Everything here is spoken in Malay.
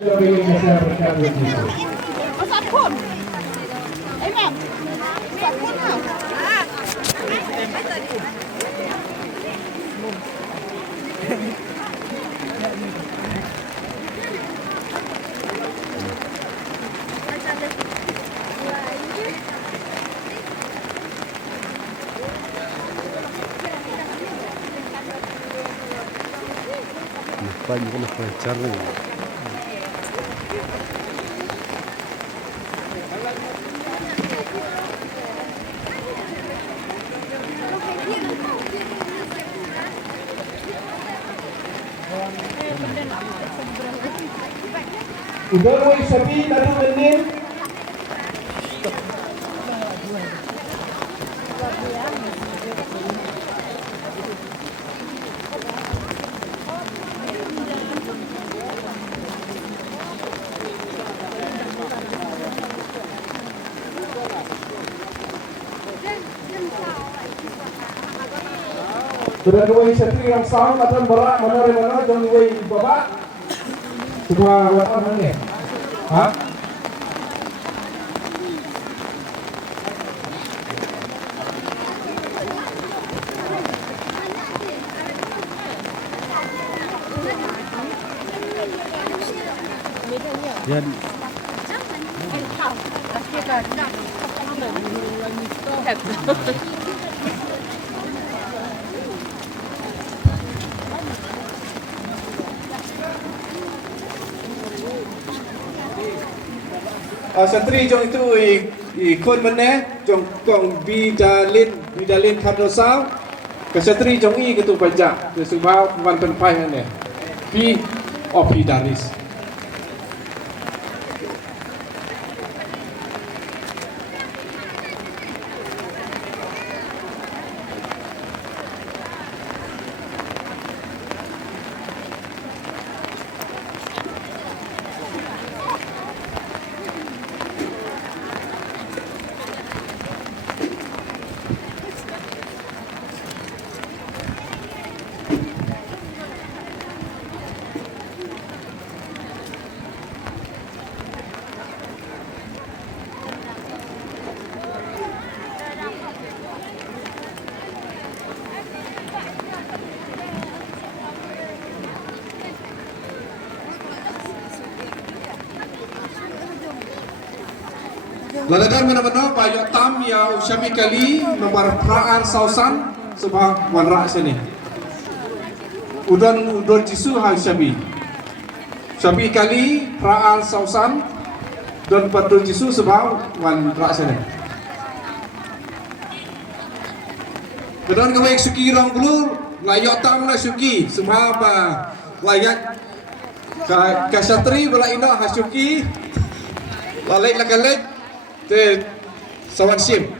saya berkata begitu. Masak pun. Mam. Masak pun lah. Banyak nak cara. Udah mulai sepi satu menit. Sudah mulai sepi yang sama akan berak mana dan mulai babak. Semua wartawan mana? Ha? Yan. Santri jong itu ikut mana jong kong bidalin kandosau ke santri jong i ketu pajak ke subau wan penpai mana bi opi daris. Laladan mana-mana Pak Tam ya Usyami kali nomor peraan sausan sebab wanrak sini. Udon jisu ha Usyami. Usyami kali peraan sausan dan padun jisu sebab wanrak sini. Kedan kawai suki rong gulu layak tam na suki sebab layak kasatri bala ina ha suki lalai lakalek sawan sim